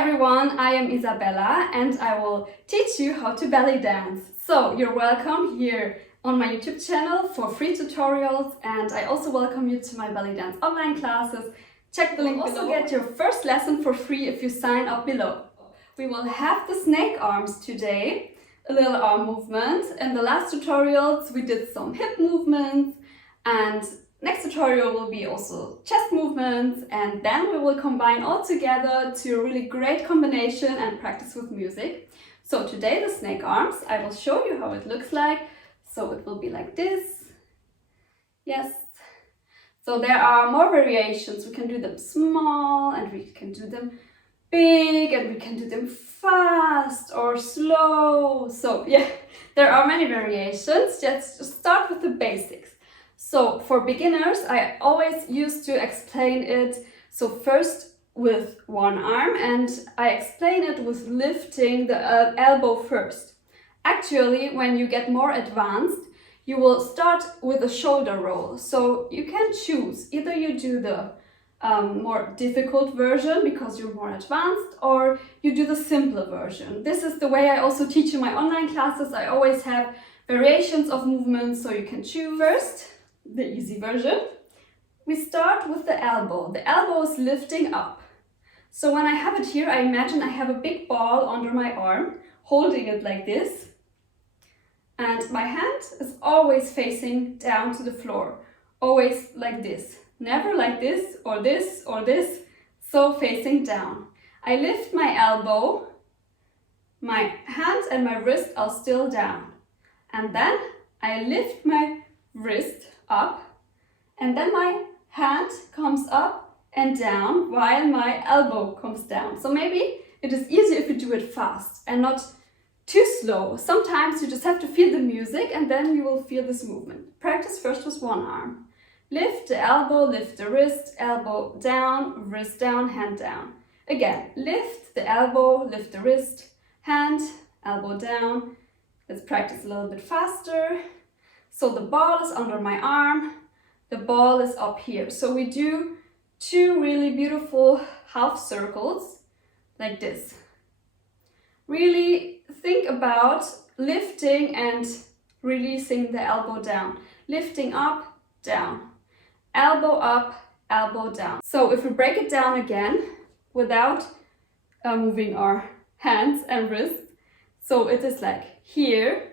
everyone, I am Isabella and I will teach you how to belly dance. So you're welcome here on my YouTube channel for free tutorials, and I also welcome you to my belly dance online classes. Check the link below. Also get your first lesson for free if you sign up below. We will have the snake arms today, a little arm movement. In the last tutorials we did some hip movements, and next tutorial will be also chest movements, and then we will combine all together to a really great combination and practice with music. So today the snake arms, I will show you how it looks like. So it will be like this. Yes. So there are more variations. We can do them small and we can do them big and we can do them fast or slow. So yeah, there are many variations. Let's just start with the basics. So for beginners, I always used to explain it so first with one arm, and I explain it with lifting the elbow first. Actually, when you get more advanced, you will start with a shoulder roll. So you can choose, either you do the more difficult version because you're more advanced, or you do the simpler version. This is the way I also teach in my online classes. I always have variations of movements, so you can choose. First, the easy version. We start with the elbow. The elbow is lifting up. So when I have it here, I imagine I have a big ball under my arm, holding it like this. And my hand is always facing down to the floor. Always like this. Never like this or this or this. So facing down. I lift my elbow. My hand and my wrist are still down. And then I lift my wrist up, and then my hand comes up and down while my elbow comes down. So maybe it is easier if you do it fast and not too slow. Sometimes you just have to feel the music and then you will feel this movement. Practice first with one arm. Lift the elbow, lift the wrist, elbow down, wrist down, hand down. Again, lift the elbow, lift the wrist, hand, elbow down. Let's practice a little bit faster. So the ball is under my arm, the ball is up here. So we do two really beautiful half circles like this. Really think about lifting and releasing the elbow down. Lifting up, down. Elbow up, elbow down. So if we break it down again without moving our hands and wrists, so it is like here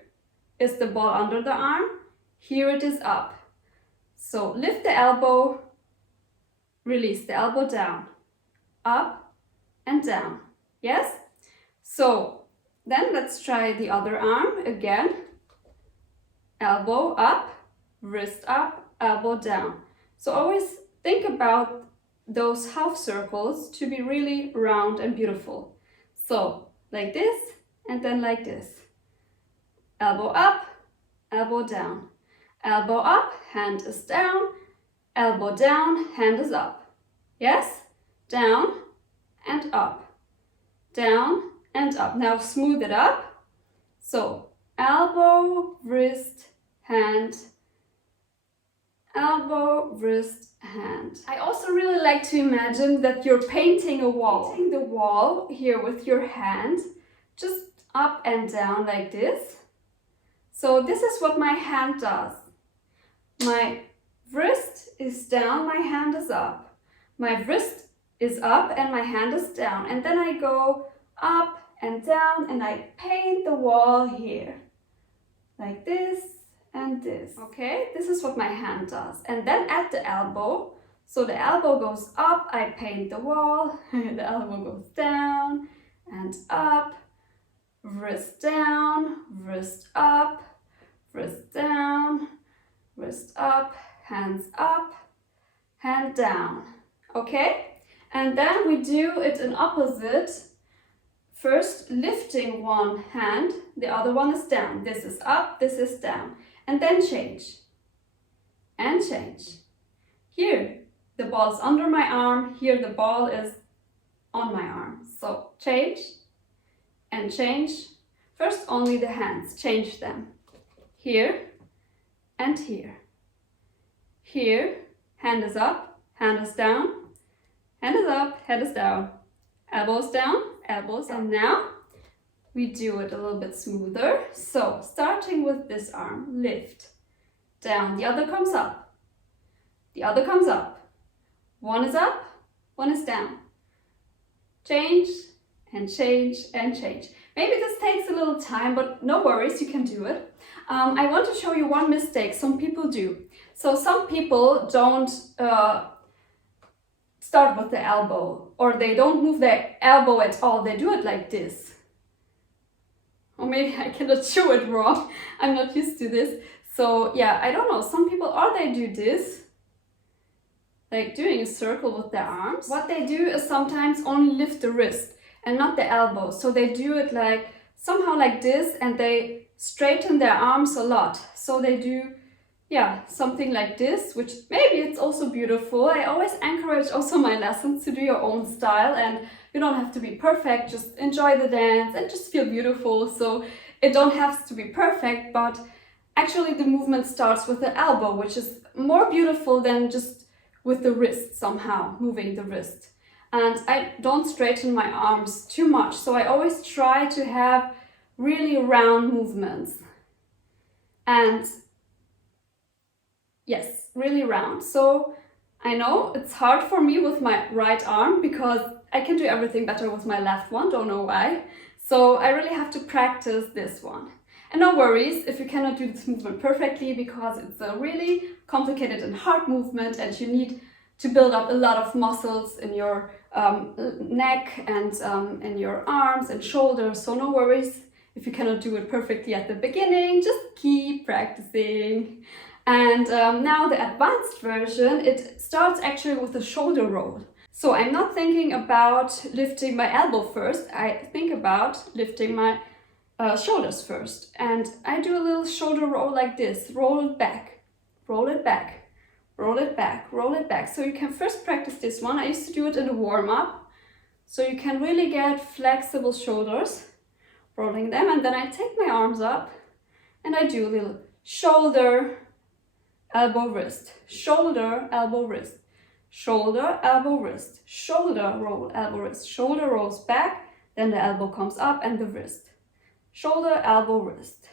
is the ball under the arm, here it is up. So lift the elbow, release the elbow down, up and down. Yes? So then let's try the other arm again. Elbow up, wrist up, elbow down. So always think about those half circles to be really round and beautiful. So like this and then like this. Elbow up, elbow down. Elbow up, hand is down. Elbow down, hand is up. Yes? Down and up. Down and up. Now smooth it up. So elbow, wrist, hand. Elbow, wrist, hand. I also really like to imagine that you're painting a wall. Painting the wall here with your hand, just up and down like this. So this is what my hand does. My wrist is down, my hand is up. My wrist is up and my hand is down. And then I go up and down and I paint the wall here. Like this and this. Okay, this is what my hand does. And then at the elbow, so the elbow goes up, I paint the wall. The elbow goes down and up. Wrist down, wrist up, wrist down, wrist up, hands up, hand down. Okay? And then we do it in opposite. First lifting one hand, the other one is down. This is up, this is down. And then change. And change. Here, the ball is under my arm. Here, the ball is on my arm. So change and change. First only the hands, change them. Here and here. Here, hand is up, hand is down, hand is up, head is down. Elbows down, elbows. And now we do it a little bit smoother. So starting with this arm, lift, down, the other comes up, the other comes up. One is up, one is down. Change and change and change. Maybe this takes a little time, but no worries, you can do it. I want to show you one mistake some people do. So some people don't start with the elbow, or they don't move their elbow at all. They do it like this. Or maybe I cannot show it wrong. I'm not used to this. So yeah, I don't know. Some people, or they do this, like doing a circle with their arms. What they do is sometimes only lift the wrist and not the elbow. So they do it like somehow like this, and they straighten their arms a lot. So they do, yeah, something like this, which maybe it's also beautiful. I always encourage also my lessons to do your own style, and you don't have to be perfect, just enjoy the dance and just feel beautiful. So it don't have to be perfect, but actually the movement starts with the elbow, which is more beautiful than just with the wrist, somehow moving the wrist. And I don't straighten my arms too much, so I always try to have really round movements. And yes, really round. So I know it's hard for me with my right arm because I can do everything better with my left one, don't know why. So I really have to practice this one. And no worries if you cannot do this movement perfectly, because it's a really complicated and hard movement, and you need to build up a lot of muscles in your neck and in your arms and shoulders. So no worries if you cannot do it perfectly at the beginning, just keep practicing. And now the advanced version, it starts actually with a shoulder roll. So I'm not thinking about lifting my elbow first, I think about lifting my shoulders first. And I do a little shoulder roll like this, roll it back, roll it back, roll it back, roll it back. So you can first practice this one. I used to do it in the warm-up, so you can really get flexible shoulders, rolling them. And then I take my arms up and I do a little shoulder, elbow, wrist, shoulder, elbow, wrist, shoulder, elbow, wrist, shoulder, roll, elbow, wrist, shoulder rolls back, then the elbow comes up and the wrist, shoulder, elbow, wrist,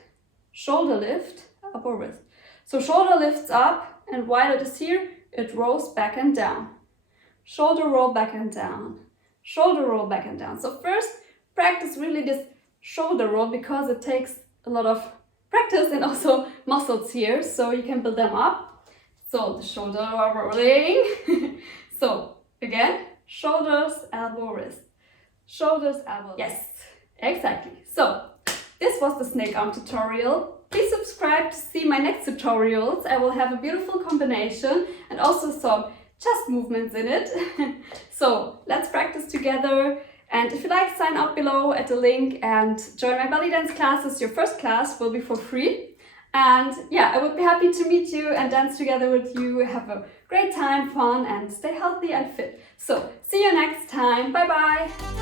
shoulder lift, elbow, wrist. So shoulder lifts up, and while it is here, it rolls back and down. Shoulder roll back and down, shoulder roll back and down. So first, practice really this shoulder roll, because it takes a lot of practice and also muscles here, so you can build them up. So the shoulders are rolling. So again, shoulders, elbow, wrist, shoulders, elbow. Yes, exactly. So this was the snake arm tutorial. Please subscribe to see my next tutorials. I will have a beautiful combination and also some chest movements in it. So let's practice together. And if you like, sign up below at the link and join my belly dance classes. Your first class will be for free. And yeah, I would be happy to meet you and dance together with you. Have a great time, fun, and stay healthy and fit. So see you next time. Bye bye.